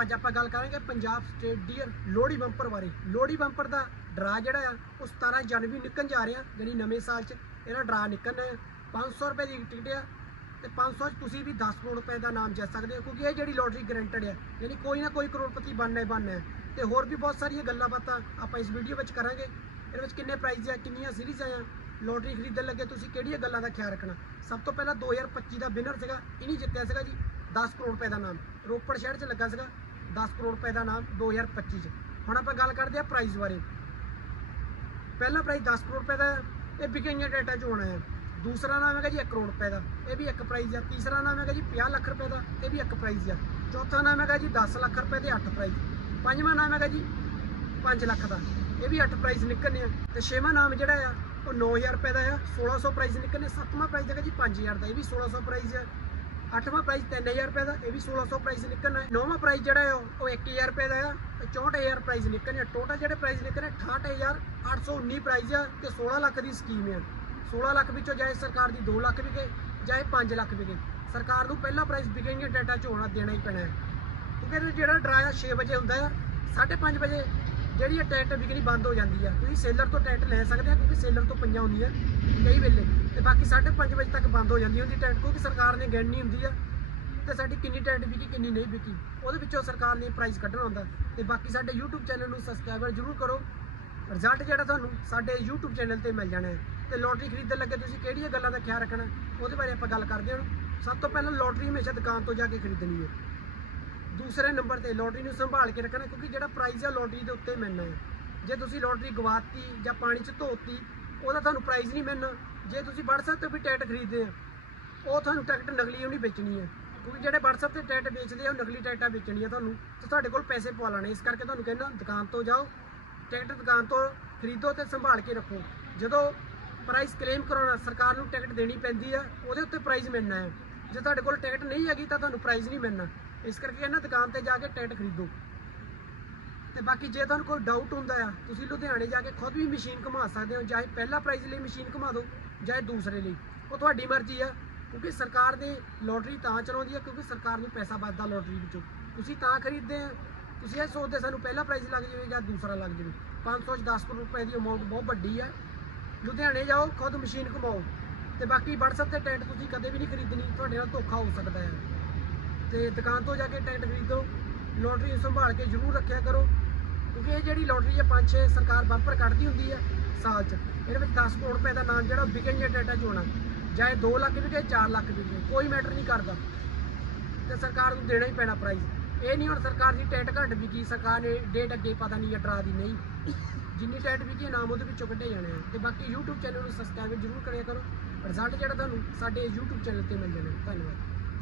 ਅੱਜ ਆਪਾਂ ਗੱਲ ਕਰਾਂਗੇ Punjab state dear Lohri bumper ਬਾਰੇ। ਲੋਹੜੀ ਬੰਪਰ ਦਾ ਡਰਾ ਜਿਹੜਾ ਆ, ਉਹ 17 ਜਨਵਰੀ ਨਿਕਲਣ ਜਾ ਰਿਹਾ ਯਾਨੀ ਨਵੇਂ ਸਾਲ 'ਚ ਇਹਦਾ ਡਰਾ ਨਿਕਲਣਾ ਹੈ 500 ਰੁਪਏ ਦੀ ਟਿਕਟ ਆ ਤੇ 500 'ਚ ਤੁਸੀਂ ਵੀ 10 ਕਰੋੜ ਰੁਪਏ ਦਾ ਨਾਮ ਜਿੱਤ ਸਕਦੇ ਹੋ, ਕਿਉਂਕਿ ਇਹ ਜਿਹੜੀ ਲੋਟਰੀ ਗਰੰਟਡ ਹੈ ਯਾਨੀ ਕੋਈ ਨਾ ਕੋਈ ਕਰੋੜਪਤੀ ਬਣਨਾ ਹੀ ਬਣਨਾ ਹੈ ਤੇ ਹੋਰ ਵੀ ਬਹੁਤ ਸਾਰੀਆਂ ਗੱਲਾਂ ਬਾਤਾਂ ਆਪਾਂ ਇਸ ਵੀਡੀਓ ਵਿੱਚ ਕਰਾਂਗੇ। ਇਹਦੇ ਵਿੱਚ ਕਿੰਨੇ ਪ੍ਰਾਈਜ਼ ਆ, ਕਿੰਨੀਆਂ ਸੀਰੀਜ਼ ਆ, ਲੋਟਰੀ ਖਰੀਦਣ ਲੱਗੇ, ਤੁਸੀਂ ਕਿਹੜੀਆਂ ਗੱਲਾਂ ਦਾ ਖਿਆਲ ਰੱਖਣਾ? ਸਭ ਤੋਂ ਪਹਿਲਾਂ 2025 ਦਾ ਵਿਨਰ ਸੀਗਾ ਇਹਨੇ ਜਿੱਤਿਆ ਸੀਗਾ ਜੀ 10 ਕਰੋੜ ਰੁਪਏ ਦਾ ਨਾਮ। ਰੋਪੜ ਸ਼ਹਿਰ 'ਚ ਲੱਗਾ ਸੀਗਾ। 10 ਕਰੋੜ ਰੁਪਏ ਦਾ ਨਾਮ 2025 'ਚ। ਹੁਣ ਆਪਾਂ ਗੱਲ ਕਰਦੇ ਆ ਪ੍ਰਾਈਜ਼ ਬਾਰੇ। ਪਹਿਲਾ ਪ੍ਰਾਈਜ਼ 10 ਕਰੋੜ ਰੁਪਏ ਦਾ ਹੈ, ਇਹ ਵਿਕਿੰਗੀਆਂ ਡੇਟਾ 'ਚ ਹੋਣਾ ਹੈ। ਦੂਸਰਾ ਨਾਮ ਹੈਗਾ ਜੀ 1 ਕਰੋੜ ਰੁਪਏ ਦਾ ਇਹ ਵੀ ਇੱਕ ਪ੍ਰਾਈਜ਼ ਆ। ਤੀਸਰਾ ਨਾਮ ਹੈਗਾ ਜੀ 50 ਲੱਖ ਰੁਪਏ ਦਾ ਇਹ ਵੀ ਇੱਕ ਪ੍ਰਾਈਜ਼ ਆ। ਚੌਥਾ ਨਾਮ ਹੈਗਾ ਜੀ 10 ਲੱਖ ਰੁਪਏ ਦੇ 8 ਪ੍ਰਾਈਜ਼ ਪੰਜਵਾਂ ਨਾਮ ਹੈਗਾ ਜੀ 5 ਲੱਖ ਦਾ। ਇਹ ਵੀ 8 ਪ੍ਰਾਈਜ਼ ਨਿਕਲਨੇ ਆ। ਤੇ ਛੇਵਾਂ ਨਾਮ ਜਿਹੜਾ ਆ ਉਹ 9000 ਰੁਪਏ ਦਾ ਆ। 1600 ਪ੍ਰਾਈਜ਼ ਨਿਕਲਨੇ ਸੱਤਵਾਂ ਪ੍ਰਾਈਜ਼ ਹੈਗਾ ਜੀ 5000 ਦਾ। ਇਹ ਵੀ 1600 ਪ੍ਰਾਈਜ਼ ਆ। ਅੱਠਵਾਂ ਪ੍ਰਾਈਜ਼ 3000 ਰੁਪਏ ਦਾ, ਇਹ ਵੀ 1600 ਪ੍ਰਾਈਜ਼ ਨਿਕਲਣਾ ਹੈ। ਨੌਵਾਂ ਪ੍ਰਾਈਜ਼ ਜਿਹੜਾ ਆ ਉਹ 1000 ਰੁਪਏ ਦਾ ਆ, ਤੇ 64000 ਪ੍ਰਾਈਜ਼ ਨਿਕਲਣੇ ਟੋਟਲ ਜਿਹੜੇ ਪ੍ਰਾਈਜ਼ ਨਿਕਲਣੇ 68819 ਪ੍ਰਾਈਜ਼ ਆ, ਤੇ 16 ਲੱਖ ਦੀ ਸਕੀਮ ਆ। 16 ਲੱਖ ਵਿੱਚੋਂ ਜਾਏ ਸਰਕਾਰ ਦੀ 2 ਲੱਖ ਵਿਕੇ ਜਾਏ 5 ਲੱਖ ਵਿਕੇ। ਸਰਕਾਰ ਨੂੰ ਪਹਿਲਾ ਪ੍ਰਾਈਜ਼ ਵਿਕੇਂਗੇ ਡਾਟਾ ਚ ਹੋਣਾ ਦੇਣਾ ਹੀ ਪੈਣਾ ਹੈ। ਕਿਉਂਕਿ ਇਹਦਾ ਜਿਹੜਾ ਡਰਾਇਆ 6 ਵਜੇ ਹੁੰਦਾ ਆ 5:30 ਵਜੇ ਜਿਹੜੀ ਇਹ ਟਿਕਟ ਵਿਕਣੀ ਬੰਦ ਹੋ ਜਾਂਦੀ ਆ, ਤੁਸੀਂ ਸੇਲਰ ਤੋਂ ਟਿਕਟ ਲੈ ਸਕਦੇ ਆ, ਕਿਉਂਕਿ ਸੇਲਰ ਤੋਂ ਪਈਆਂ ਹੁੰਦੀਆਂ ਕਈ ਵੇਲੇ। ਤੇ ਬਾਕੀ 5:30 ਵਜੇ ਤੱਕ ਬੰਦ ਹੋ ਜਾਂਦੀ ਹੁੰਦੀ ਟਿਕਟ ਕਿਉਂਕਿ ਸਰਕਾਰ ਨੇ ਗਿਣਨੀ ਹੁੰਦੀ ਆ, ਤੇ ਸਾਡੀ ਕਿੰਨੀ ਟਿਕਟ ਵਿਕੀ, ਕਿੰਨੀ ਨਹੀਂ ਵਿਕੀ। ਉਹਦੇ ਵਿੱਚੋਂ ਸਰਕਾਰ ਨੇ ਪ੍ਰਾਈਸ ਕੱਢਣਾ ਹੁੰਦਾ। ਤੇ ਬਾਕੀ ਸਾਡੇ YouTube ਚੈਨਲ ਨੂੰ ਸਬਸਕ੍ਰਾਈਬਰ ਜ਼ਰੂਰ ਕਰੋ। ਰਿਜ਼ਲਟ ਜਿਹੜਾ ਤੁਹਾਨੂੰ ਸਾਡੇ YouTube ਚੈਨਲ ਤੇ ਮਿਲ ਜਾਣਾ ਹੈ। ਤੇ ਲੋਟਰੀ ਖਰੀਦਣ ਲੱਗੇ, ਤੁਸੀਂ ਕਿਹੜੀਆਂ ਗੱਲਾਂ ਦਾ ਖਿਆਲ ਰੱਖਣਾ, ਉਹਦੇ ਬਾਰੇ ਆਪਾਂ ਗੱਲ ਕਰਦੇ ਹਾਂ ਸਭ ਤੋਂ ਪਹਿਲਾਂ ਲੋਟਰੀ ਹਮੇਸ਼ਾ ਦੁਕਾਨ ਤੋਂ ਜਾ ਕੇ ਖਰੀਦਣੀ ਹੈ। ਦੂਸਰੇ ਨੰਬਰ ਤੇ ਲੋਟਰੀ ਨੂੰ ਸੰਭਾਲ ਕੇ ਰੱਖਣਾ, ਕਿਉਂਕਿ ਜਿਹੜਾ ਪ੍ਰਾਈਜ਼ ਆ ਲੋਟਰੀ ਦੇ ਉੱਤੇ ਮਿਲਣਾ ਹੈ। ਜੇ ਤੁਸੀਂ ਲੋਟਰੀ ਗਵਾਤੀ ਜਾਂ ਪਾਣੀ 'ਚ ਧੋਤੀ, ਉਹਦਾ ਤੁਹਾਨੂੰ ਪ੍ਰਾਈਜ਼ ਨਹੀਂ ਮਿਲਣਾ। ਜੇ ਤੁਸੀਂ WhatsApp ਤੇ ਵੀ ਟਿਕਟ ਖਰੀਦਦੇ ਆ, ਉਹ ਤੁਹਾਨੂੰ ਟਿਕਟ ਨਕਲੀ ਉਹ ਨਹੀਂ ਵੇਚਣੀ ਹੈ। ਕਿਉਂਕਿ ਜਿਹੜੇ WhatsApp ਤੇ ਟਿਕਟ ਵੇਚਦੇ ਆ, ਉਹ ਨਕਲੀ ਟਿਕਟਾਂ ਵੇਚਣੀਆਂ ਤੁਹਾਨੂੰ। ਤੇ ਤੁਹਾਡੇ ਕੋਲ ਪੈਸੇ ਪਵਾ ਲੈਣੇ ਇਸ ਕਰਕੇ ਤੁਹਾਨੂੰ ਕਹਿੰਦਾ, ਦੁਕਾਨ ਤੋਂ ਜਾਓ, ਟਿਕਟ ਦੁਕਾਨ ਤੋਂ ਖਰੀਦੋ ਤੇ ਸੰਭਾਲ ਕੇ ਰੱਖੋ। ਜਦੋਂ ਪ੍ਰਾਈਸ ਕਲੇਮ ਕਰਾਉਣਾ, ਸਰਕਾਰ ਨੂੰ ਟਿਕਟ ਦੇਣੀ ਪੈਂਦੀ ਆ, ਉਹਦੇ ਉੱਤੇ ਪ੍ਰਾਈਜ਼ ਮਿਲਣਾ ਹੈ। ਜੇ ਤੁਹਾਡੇ ਕੋਲ ਟਿਕਟ ਨਹੀਂ ਹੈਗੀ, ਤਾਂ ਤੁਹਾਨੂੰ ਪ੍ਰਾਈਜ਼ ਨਹੀਂ ਮਿਲਣਾ। ਇਸ ਕਰਕੇ ਇਹਨਾਂ ਦੁਕਾਨ ਤੇ ਜਾ ਕੇ ਟੈਂਟ ਖਰੀਦੋ। ਤੇ ਬਾਕੀ ਜੇ ਤੁਹਾਨੂੰ ਕੋਈ ਡਾਊਟ ਹੁੰਦਾ ਆ, ਤੁਸੀਂ ਲੁਧਿਆਣੇ ਜਾ ਕੇ ਖੁਦ ਵੀ ਮਸ਼ੀਨ ਘੁਮਾ ਸਕਦੇ ਹੋ ਚਾਹੇ ਪਹਿਲਾ ਪ੍ਰਾਈਜ਼ ਲਈ ਮਸ਼ੀਨ ਘੁਮਾ ਦਿਓ ਚਾਹੇ ਦੂਸਰੇ ਲਈ। ਉਹ ਤੁਹਾਡੀ ਮਰਜ਼ੀ ਆ, ਕਿਉਂਕਿ ਸਰਕਾਰ ਦੇ ਲੋਟਰੀ ਤਾਂ ਚਲਾਉਂਦੀ ਆ, ਕਿਉਂਕਿ ਸਰਕਾਰ ਨੂੰ ਪੈਸਾ ਵੱਧਦਾ ਲੋਟਰੀ ਵਿੱਚੋਂ। ਤੁਸੀਂ ਤਾਂ ਖਰੀਦਦੇ ਆ, ਤੁਸੀਂ ਇਹ ਸੋਚਦੇ ਸਾਨੂੰ ਪਹਿਲਾ ਪ੍ਰਾਈਜ਼ ਲੱਗ ਜਾਵੇ ਜਾਂ ਦੂਸਰਾ ਲੱਗ ਜਾਵੇ। 500 ਚ 10 ਕਰੋੜ ਰੁਪਏ ਦੀ ਅਮਾਉਂਟ ਬਹੁਤ ਵੱਡੀ ਹੈ ਲੁਧਿਆਣੇ ਜਾਓ, ਖੁਦ ਮਸ਼ੀਨ ਘੁਮਾਓ। ਤੇ ਬਾਕੀ WhatsApp ਤੇ ਟੈਂਟ ਤੁਸੀਂ ਕਦੇ ਵੀ ਨਹੀਂ ਖਰੀਦਣੀ, ਤੁਹਾਡੇ ਨਾਲ ਧੋਖਾ ਹੋ ਸਕਦਾ ਹੈ ਤੇ ਦੁਕਾਨ ਤੋਂ ਜਾ ਕੇ ਟਿਕਟ ਖਰੀਦੋ ਲੋਟਰੀ ਨੂੰ ਸੰਭਾਲ ਕੇ ਜ਼ਰੂਰ ਰੱਖਿਆ ਕਰੋ, ਕਿਉਂਕਿ ਇਹ ਜਿਹੜੀ ਲੋਟਰੀ ਹੈ ਪੰਜ ਛੇ ਸਰਕਾਰ ਬੰਪਰ ਕੱਢਦੀ ਹੁੰਦੀ ਹੈ ਸਾਲ 'ਚ, ਇਹਦੇ ਵਿੱਚ 10 ਕਰੋੜ ਰੁਪਏ ਦਾ ਨਾਮ ਜਿਹੜਾ ਵਿਕਣਗੇ ਡਾਟਾ 'ਚ ਹੋਣਾ ਚਾਹੇ 2 ਲੱਖ ਵਿਕੇ 4 ਲੱਖ ਵਿਕੇ, ਕੋਈ ਮੈਟਰ ਨਹੀਂ ਕਰਦਾ। ਤੇ ਸਰਕਾਰ ਨੂੰ ਦੇਣਾ ਹੀ ਪੈਣਾ ਪ੍ਰਾਈਜ਼ ਇਹ ਨਹੀਂ ਹੁਣ ਸਰਕਾਰ ਦੀ ਟਿਕਟ ਘੱਟ ਵਿਕੀ, ਸਰਕਾਰ ਨੇ ਡੇਟ ਅੱਗੇ ਪਤਾ ਨਹੀਂ ਹੈ ਡਰਾ ਦੀ ਨਹੀਂ। ਜਿੰਨੀ ਟਿਕਟ ਵਿਕੀ, ਨਾਮ ਉਹਦੇ ਵਿੱਚੋਂ ਕੱਢੇ ਜਾਣੇ ਆ। ਤੇ ਬਾਕੀ YouTube ਚੈਨਲ ਨੂੰ ਸਬਸਕ੍ਰਾਈਬ ਜ਼ਰੂਰ ਕਰਿਆ ਕਰੋ। ਰਿਜ਼ਲਟ ਜਿਹੜਾ ਤੁਹਾਨੂੰ ਸਾਡੇ YouTube ਚੈਨਲ ਤੇ ਮਿਲ ਜਾਣਾ ਧੰਨਵਾਦ।